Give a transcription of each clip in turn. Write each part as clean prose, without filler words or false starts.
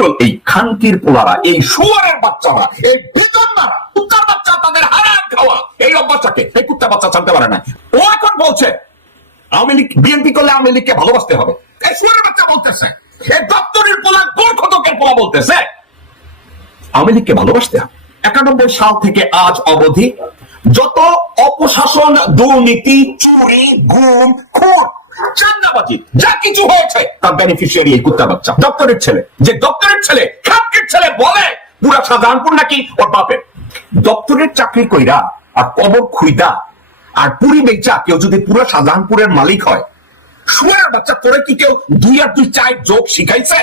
ফখরুল, এই খানকির পোলারা, এই শুয়ারের বাচ্চারা, এই বিজন্মারা, কুত্তার বাচ্চা, তাদের হারাম খাওয়া এই অভ্যাসটাকে এই কুত্তা বাচ্চা জানতে পারে না। ও এখন বলছে আওয়ামী লীগ বিএনপি করলে আওয়ামী লীগকে ভালোবাসতে হবে। এই শুয়ারের বাচ্চা বলতেছে, এই দপ্তরের পোলা, গোরখতকের পোলা বলতেছে আওয়ামী লীগকে ভালোবাসতে হবে। 91 সাল থেকে আজ অবধি যত অপশাসন, দুর্নীতি, চুরি, গুম, খুন, চাঁদাবাজি যা কিছু হয়েছে তার বেনিফিশিয়ারি এই কুত্তা বাচ্চা, দপ্তরের ছেলে। যে দপ্তরের ছেলে, খানকির ছেলে বলে পুরা শাহজাহানপুর নাকি ওর বাপের। দপ্তরের চাকরি কইরা আর কবর খুইদা আর পুরি বেচা কেউ যদি পুরা শাহজাহানপুরের মালিক হয়, শুয়ারের বাচ্চা তোরে কি কেউ 2 আর 2 4 যোগ শিখাইছে?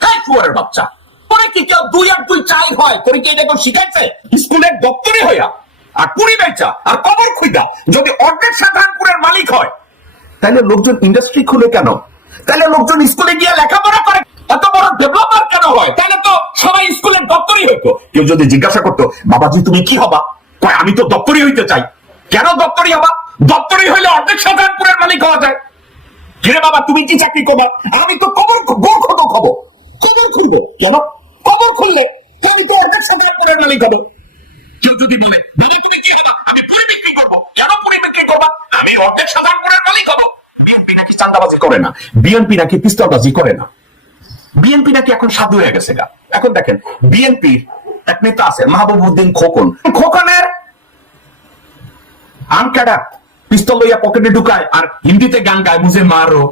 হ্যাঁ, শুয়ারের বাচ্চা তোরে কি কেউ 2 আর 2 4 হয় তোরে কি এটা কেউ শিখাইছে? স্কুলের দপ্তরে হইয়া আর পুরি বেচা আর কবর খুইদা যদি অর্ধেক শাহজাহানপুরের মালিক হয়, তাহলে লোকজন ইন্ডাস্ট্রি খুলে কেন? তাহলে লোকজন স্কুলে গিয়ে লেখাপড়া করে এত বড় ডেভেলপার কেন হয়? তাহলে তো সবাই স্কুলের দপ্তরই হইতো। কেউ যদি জিজ্ঞাসা করতো বাবাজি তুমি কি হবা, কয় আমি তো দপ্তরই হইতে চাই। কেন দপ্তরই হবা? দপ্তরই হইলে অর্ধেক শাহজাহানপুরের মালিক হওয়া যায়। কিরে বাবা তুমি কি চাকরি করবা? আমি তো কবর খবো, কবর খুলবো। কেন? কবর খুললে আমি তো অর্ধেক শাহজাহানপুরের মালিক হবো। কেউ যদি বলে বাবা তুমি কি হবা? আমি পুরি বিক্রি করবো। কেন পুরি বিক্রি করবা? আমি অর্ধেক শাহজাহানপুরের মালিক হবো। বিএনপি নাকি চাঁদাবাজি করে না, বিএনপি নাকি পিস্তলবাজি করে না, বিএনপি নাকি এখন সাধু হয়ে গেছে গা। এখন দেখেন বিএনপির এক নেতা আছে মাহবুবউদ্দিন খোকন, খোকনের আনকাটা পিস্তল লইয়া পকেটে ঢুকায় আর হিন্দিতে গান গায় মুঝে মারো।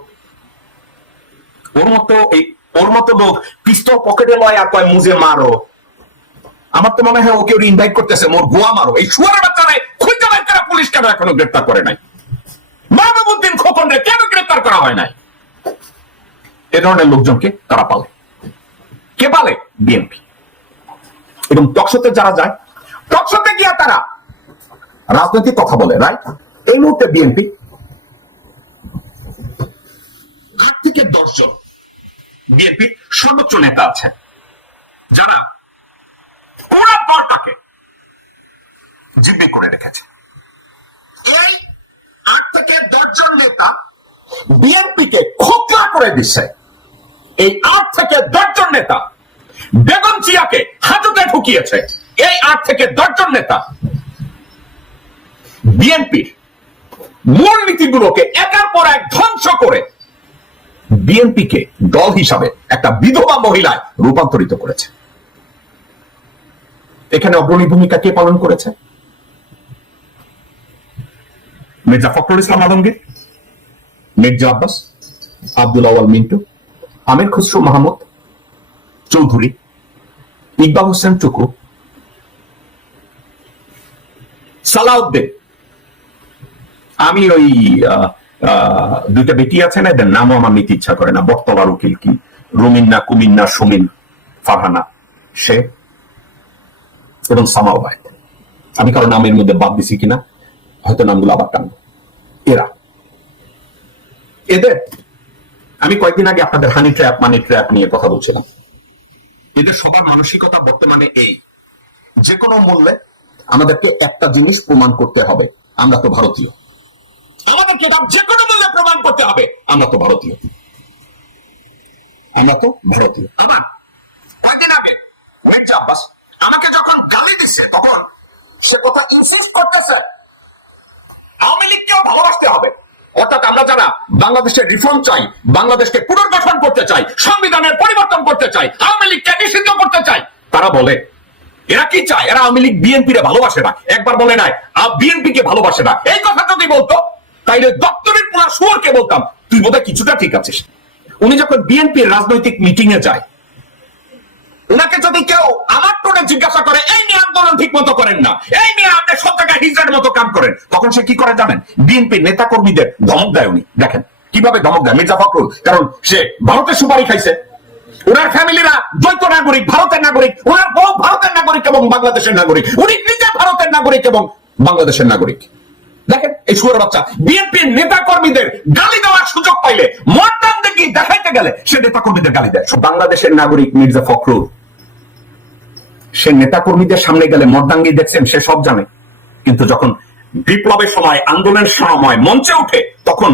ওর মতো লোক পিস্তল পকেটে লয় আর কয় মুঝে মারো। আমার তো মনে হয় ওকে ওর ইনভাইট করতেছে মোর গোয়া মারো। এই শুয়ারের বাচ্চারা খুঁজে বের করা পুলিশ কেন এখনো গ্রেফতার করে নাই? মাহবুবউদ্দিন খোকনরে কেন গ্রেফতার করা হয় নাই? এ ধরনের লোকজনকে তারা পালে। কে পালে? বিএনপি। এবং টকশোতে যারা যায়, টকশোতে গিয়া তারা রাজনৈতিক কথা বলে, রাইট? এই মুহূর্তে বিএনপি 8 থেকে 10 জন বিএনপি সর্বোচ্চ নেতা আছে যারা পুরো দলটাকে জিম্মি করে রেখেছে। এই 8 থেকে 10 জন নেতা বিএনপিকে খোকলা করে দিচ্ছে। এই 8 থেকে 10 জন নেতা বেগম জিয়াকে হাজতে ঢুকিয়েছে। এই 8 থেকে 10 জন নেতা বিএনপির মূল নীতিগুলোকে একের পর এক ধ্বংস করে বিএনপিকে দল হিসাবে একটা বিধবা মহিলায় রূপান্তরিত করেছে। এখানে অগ্রণী ভূমিকা কে পালন করেছে? মির্জা ফখরুল ইসলাম আলমগীর, মির্জা আব্বাস, আব্দুল আওয়াল মিন্টু, আমির খুসরো মাহমুদ চৌধুরী, ইকবাল হোসেন টুকু, সালাউদ্দিন। আমি ওই 2টা বেটি আছে না, এদের নামও আমার নিতে ইচ্ছা করে না, বটতলার উকিল কি রুমিন্না, কুমিন্না, সুমিন, ফারহানা, সে এবং সামাও ভাই। আমি কারো নামের মধ্যে বাদ দিছি কিনা হয়তো নামগুলো আবার টানবো। এদের আমি কয়েকদিন আগে আপনাদের মানি ট্র্যাপ নিয়ে কথা বলছিলাম। এদের সবার মানসিকতা বর্তমানে এই, যে কোনো মূল্যে আমাদেরকে একটা জিনিস প্রমাণ করতে হবে, আমরা তো ভারতীয়। আমাদেরকে যে কোনো মূল্যে প্রমাণ করতে হবে আমরা তো ভারতীয়, আমরা তো ভারতীয়। আমাকে যখন গালি দিচ্ছে তখন সে কথা ইনসিস্ট করতেছে আওয়ামী লীগকেও ভালোবাসতে হবে। অর্থাৎ আমরা যারা বাংলাদেশের রিফর্ম চাই, বাংলাদেশকে পুনর্গঠন করতে চাই, সংবিধানের পরিবর্তন করতে চাই, আওয়ামী লীগকে নিষিদ্ধ করতে চাই, তারা বলে এরা কি চায়? এরা আওয়ামী লীগ বিএনপি রে ভালোবাসে না। একবার বলে নাই বিএনপি কে ভালোবাসে না। এই কথা যদি বলতো তাইলে দপ্তরের পুরা শুয়োরকে বলতাম তুই বোধহয় কিছুটা ঠিক আছিস। উনি যখন বিএনপির রাজনৈতিক মিটিং এ যায়, ওনাকে যদি কেউ আমার টোনে জিজ্ঞাসা করে এই নিয়ে আন্দোলন ঠিক মতো করেন না, এই নিয়ে আপনি সব জায়গায় হিজড়ার মতো কাম করেন, তখন সে কি করে জানেন? বিএনপি নেতা কর্মীদের ধমক দেয়। উনি দেখেন কিভাবে ধমক দেয় মির্জা ফখরুল, কারণ সে ভারতের সুপারি খাইছে। ওনার ফ্যামিলিরা দ্বৈত নাগরিক, ভারতের নাগরিক, ওনার বউ ভারতের নাগরিক এবং বাংলাদেশের নাগরিক, উনি নিজে ভারতের নাগরিক এবং বাংলাদেশের নাগরিক। দেখেন এই শুয়োর বাচ্চা বিএনপির নেতা কর্মীদের গালি দেওয়ার সুযোগ পাইলে, মর্দানদেরকে দেখাইতে গেলে সে নেতা কর্মীদের গালি দেয়। বাংলাদেশের নাগরিক মির্জা ফখরুল, সে নেতা কর্মীদের সামনে গেলে মর্দাঙ্গি দেখছেন, সে সব জানে। কিন্তু যখন বিপ্লবের সময়, আন্দোলনের সময় মঞ্চে উঠে, তখন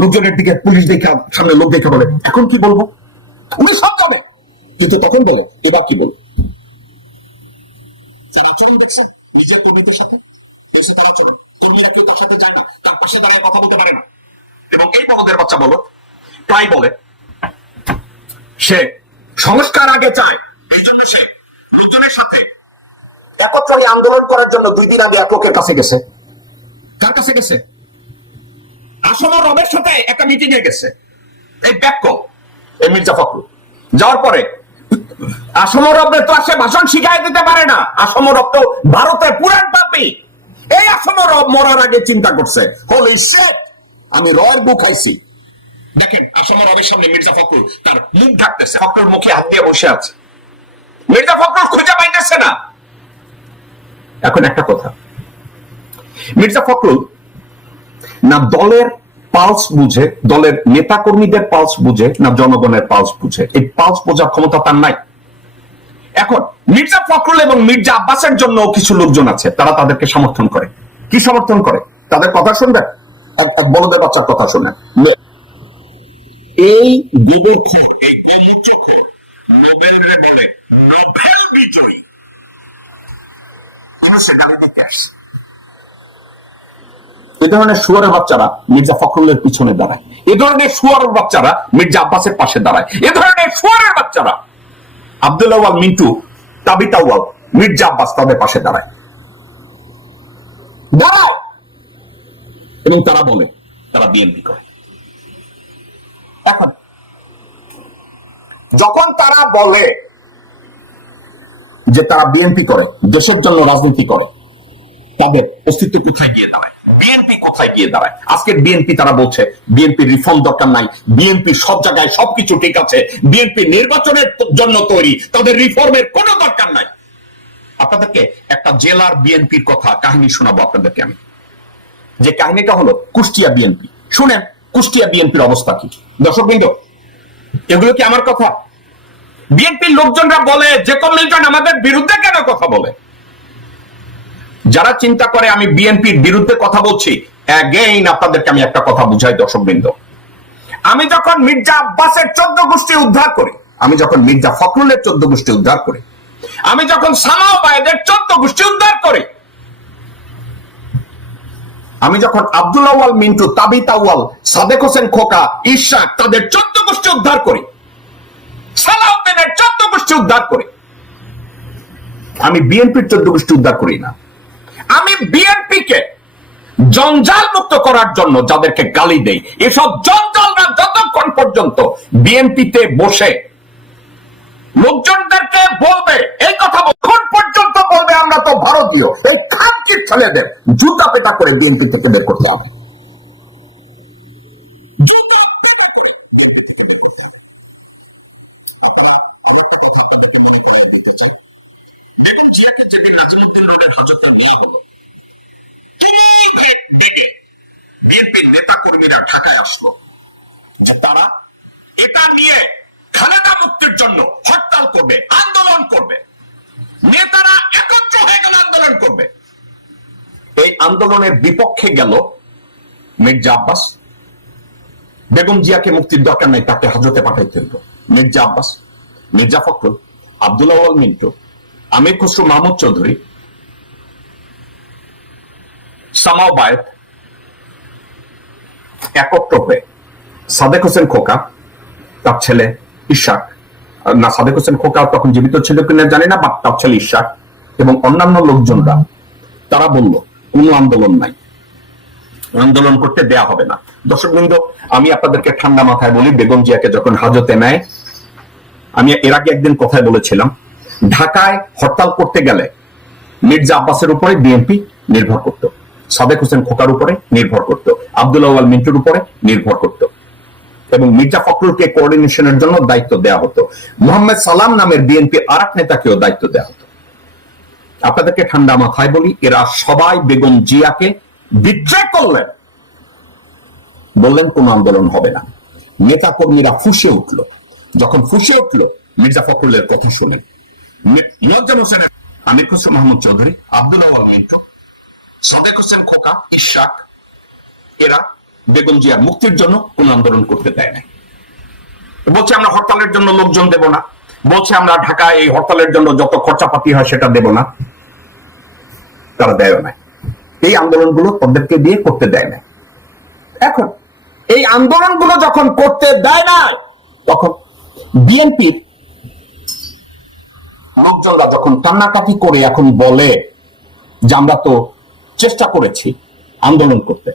লোকজনের দিকে পুলিশ দেখা, সামনে লোক দেখে বলে এখন কি বলবো। উনি সব জানে, কিন্তু তখন বলে এবার কি বল, তার আচরণ দেখছে নিজের কর্মীদের সাথে, দেখছে তার আচরণ, কর্মীরা কেউ তার সাথে যায় না, তার পাশে দাঁড়িয়ে কথা বলতে পারে না। এবং এই বলদের বাচ্চা বলো প্রায় বলে সে সংস্কার আগে চায়, এই জন্য সে লোকজনের সাথে একত্রে আন্দোলন করার জন্য 2 দিন আগে এক লোকের কাছে গেছে। কার কাছে গেছে? আসম রবের সাথে একটা মিটিং এ গেছে। এই ব্যাক এই মির্জা ফখরুল যাওয়ার পরে আসম রবের তো আসে ভাষণ শিখাই দিতে পারে না। আসম রব তো ভারতের পুরান পাপী। এই আসম রব মরার আগে চিন্তা করছে, হোলি শিট, আমি রয়ের বুক খাইছি। দেখেন আসম রবের সামনে মির্জা ফখরুল তার মুখ ঢাকতেছে, ফখরুল মুখে হাত দিয়ে বসে আছে, মির্জা ফখরুল খুঁজে পাইতেছে না। এখন একটা কথা, মির্জা ফখরুল না দলের পালস বুঝে, দলের নেতা কর্মীদের পালস বুঝে, না জনগণের পালস বুঝে। এই পালস বোঝার ক্ষমতা তার নাই। এখন মির্জা ফখরুল এবং মির্জা আব্বাসের জন্য কিছু লোকজন আছে, তারা তাদেরকে সমর্থন করে। কি সমর্থন করে? তাদের কথা শুনবেন, এক বলদের বাচ্চার কথা শুনে। এই বিবেকে এই গোমুচকে নোবেল রে বলে নোবেল বিজয়ী এ ধরনের শুয়ারের বাচ্চারা মির্জা ফখরুলের পিছনে দাঁড়ায়, এ ধরনের শুয়ারের বাচ্চারা মির্জা আব্বাসের পাশে দাঁড়ায়, এ ধরনের শুয়ারের বাচ্চারা আব্দুল আওয়াল মিন্টু, তাবিত আউয়াল, মির্জা আব্বাস তাদের পাশে দাঁড়ায় এবং তারা বলে তারা বিএনপি করে। এখন যখন তারা বলে যে তারা বিএনপি করে, দেশের জন্য রাজনীতি করে, তাদের অস্তিত্ব কোথায় গিয়ে দাঁড়ায়? বিএনপি কোথায় গিয়ে দাঁড়ায়? আজকের বিএনপি তারা বলছে বিএনপি রিফর্ম দরকার নাই, বিএনপি সব জায়গায় সবকিছু ঠিক আছে, বিএনপি নির্বাচনের জন্য তৈরি, তাদের রিফর্মের কোনো দরকার নাই। আপনাদেরকে একটা জেলার বিএনপির কথা কাহিনী শোনাবো আপনাদেরকে আমি, যে কাহিনীটা হলো কুষ্টিয়া বিএনপি। শুনেন কুষ্টিয়া বিএনপির অবস্থা কি। দর্শকবৃন্দ, এগুলো কি আমার কথা? বিএনপির লোকজনরা বলে যে মিল্টন আমাদের বিরুদ্ধে কেন কথা বলে? যারা চিন্তা করে আমি বিএনপির বিরুদ্ধে কথা বলছি, অ্যাগেইন আপনাদেরকে আমি একটা কথা বুঝাই দর্শকবৃন্দ, আমি যখন মির্জা আব্বাসের 14 গোষ্ঠী উদ্ধার করি, আমি যখন মির্জা ফখরুলের 14 গোষ্ঠী উদ্ধার করি, আমি যখন সামাও বায়েদের 14 গোষ্ঠী উদ্ধার করি, আমি যখন আব্দুল আউয়াল মিন্টু, তাবিত আউয়াল, সাদেক হোসেন খোকা, ইশাক তাদের 14 গোষ্ঠী উদ্ধার করি, সালাউদ্দিনের 14 গোষ্ঠী উদ্ধার করি, আমি বিএনপির 14 গোষ্ঠী উদ্ধার করি না। আমি বিএনপিকে জঞ্জাল মুক্ত করার জন্য যাদেরকে গালি দেই, এসব জঞ্জালরা যতক্ষণ পর্যন্ত বিএনপিতে বসে লোকজনদেরকে বলবে এই কথা, তখন পর্যন্ত বলবে আমরা তো ভারতীয়, এই খামকির ছেলেদের জুতা পেটা করে বিএনপি থেকে বের করতে হবে। বিএনপির নেতা কর্মীরা ঢাকায় আসলো যে তারা এটা নিয়ে খালেদা মুক্তির জন্য হরতাল করবে, আন্দোলন করবে। নেতারা একত্র হয়ে গেল, আন্দোলন করবে। এই আন্দোলনের বিপক্ষে গেল মির্জা আব্বাস। বেগম জিয়াকে মুক্তির দরকার নাই, তাকে হাজতে পাঠাইতে হলো। মির্জা আব্বাস, মির্জা ফখরুল, আব্দুল আউয়াল মিন্টু, আমির খসরু মাহমুদ চৌধুরী, সামাও বায়েত একত্র হয়ে সাদেক হোসেন খোকা, তার ছেলে ইশাক, না সাদেক হোসেন খোকা তখন জীবিত ছিল কিনা জানি না, বা তার ছেলে ইশাক এবং অন্যান্য লোকজনরা তারা বলল কোনো আন্দোলন নাই, আন্দোলন করতে দেয়া হবে না। দর্শকবৃন্দ, আমি আপনাদেরকে ঠান্ডা মাথায় বলি, বেগম জিয়াকে যখন হাজতে নেয়, আমি এর আগে একদিন কথায় বলেছিলাম, ঢাকায় হরতাল করতে গেলে মির্জা আব্বাসের উপরে বিএনপি নির্ভর করত, সাদেক হোসেন খোকার উপরে নির্ভর করত, আব্দুল আউয়াল মিন্টুর উপরে নির্ভর করত, এবং মির্জা ফখরুলকে কোঅর্ডিনেশনের জন্য দায়িত্ব দেওয়া হতো। মোহাম্মদ সালাম নামের বিএনপির আরেক নেতাকেও দায়িত্ব দেওয়া হতো। আপনাদেরকে ঠান্ডা মাথায় বলি, এরা সবাই বেগম জিয়াকে বিট্রে করলেন, বললেন কোন আন্দোলন হবে না। নেতা কর্মীরা ফুঁসে উঠলো। যখন ফুঁসে উঠলো, মির্জা ফখরুলের কথা শুনে মোয়াজ্জেম হোসেনের, আমির খসরু মাহমুদ চৌধুরী, আব্দুল আউয়াল মিন্টু, সাদেক হোসেন খোকা, ইশাক, এরা বেগম জিয়ার মুক্তির জন্য কোন আন্দোলন করতে দেয় নাই। বলছে আমরা হরতালের জন্য লোকজন দেব না, বলছে আমরা ঢাকায় এই হরতালের জন্য যত খরচাপাতি হয় সেটা দেব না, তারা দেয় না। এই আন্দোলনগুলো তাদেরকে দিয়ে করতে দেয় না। এখন এই আন্দোলনগুলো যখন করতে দেয় না, তখন বিএনপির লোকজনরা যখন কান্নাকাটি করে এখন বলে যে আমরা তো চেষ্টা করেছি আন্দোলন করতে,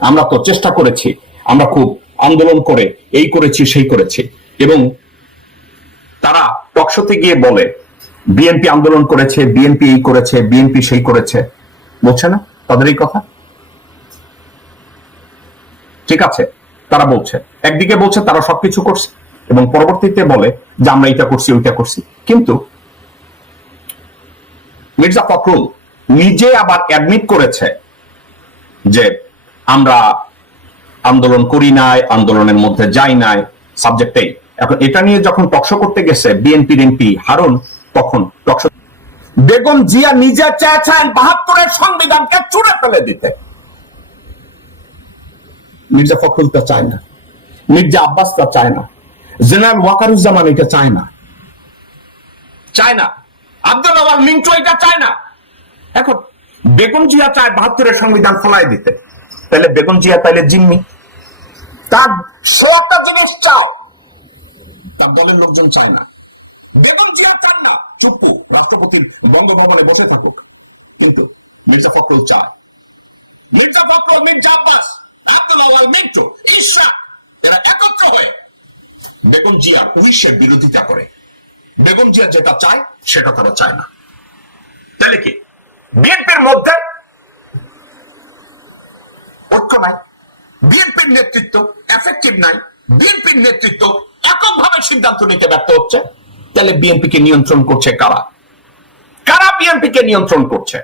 আমরা তো চেষ্টা করেছি, আমরা খুব আন্দোলন করে এই করেছি সেই করেছি, এবং তারা টকশোতে গিয়ে বলে বিএনপি আন্দোলন করেছে, বিএনপি এই করেছে, বিএনপি সেই করেছে, বলছে না তাদের এই কথা? ঠিক আছে, তারা বলছে, একদিকে বলছে তারা সবকিছু করছে এবং পরবর্তীতে বলে যে আমরা এটা করছি ওইটা করছি। কিন্তু মির্জা ফখরুল নিজে আবার অ্যাডমিট করেছে যে আমরা আন্দোলন করি নাই, আন্দোলনের মধ্যে যাই নাই, সাবজেক্টেই। এখন এটা নিয়ে যখন টকশো করতে গেছে বিএনপির এমপি হারুন, তখন টকশো বেগম জিয়া নিজে চেয়েছেন ৭২-এর সংবিধানকে চুড়ে ফেলে দিতে। মির্জা ফখরুল তা চায় না, মির্জা আব্বাস তা চায় না, জেনারেল ওয়াকারুজ্জামান এটা চায় না, আব্দুল আওয়াল মিন্টু এটা চায় না। এখন বেগম জিয়া চায় ৭২-এর সংবিধান ফলাই দিতে, তাহলে বেগম জিয়া তাইলে জিম্মি, তার সে একটা জিনিস চায়, তার দলের লোকজন চায় না। বেগম জিয়া চান না চুপ্পু রাষ্ট্রপতির বঙ্গভবনে বসে থাকুক, কিন্তু মির্জা ফখরুল চায়। মির্জা ফখরুল, মির্জা আব্বাস, আব্দুল আওয়াল মিন্টু, ইশরাক এরা একত্র হয়ে বেগম জিয়া উইশের বিরোধিতা করে। বেগম জিয়া যেটা চায় সেটা তারা চায় না। তাহলে কি বিএনপির মধ্যে ঐক্য নাই, বিএনপির নেতৃত্ব এফেক্টিভ নাই, বিএনপির নেতৃত্ব এককভাবে সিদ্ধান্ত নিতে ব্যর্থ হচ্ছে। তাহলে বিএনপিকে নিয়ন্ত্রণ করছে কারা? কারা বিএনপিকে নিয়ন্ত্রণ করছে?